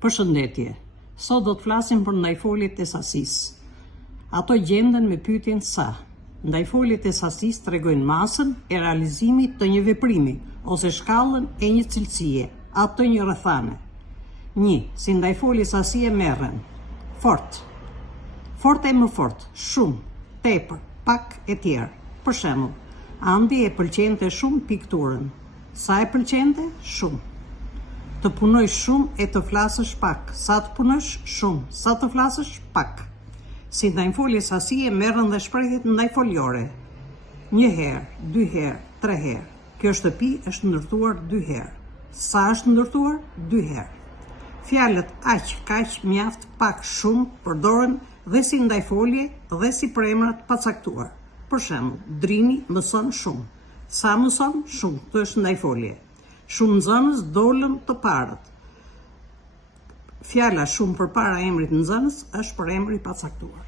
Përshëndetje, sot do të flasim për ndajfoljet e sasisë. Ato gjenden me pyetjen sa. Ndajfoljet e sasisë tregojnë masën e realizimit të një veprimi ose shkallën e një cilësie, atë një rrethane. 1. Si ndajfolje sasie merren fort. Fort e më fort, shumë, tepër, pak e tjerë. Për shembull, Andi e pëlqente shumë pikturën. Sa e pëlqente? Shumë. Të punojsh shumë e të flasësh pak. Sa të punojsh? Shumë. Sa të flasësh? Pak. Si ndajfolje sasie merren dhe shprehjet ndajfoljore. 1 herë, 2 herë, 3 herë. Kjo shtëpi është ndërtuar 2 herë. Sa është ndërtuar? 2 herë. Fjalët aq, kaq, mjaft, pak, shumë përdoren dhe si ndajfolje dhe si premra të pacaktuar. Për shembull, Drini mëson shumë. Sa mëson? Shumë. Kjo është ndajfolje. Shumë nxënës dolën të parët. Fjala shumë përpara emrit nxënës është për emri pacaktuar.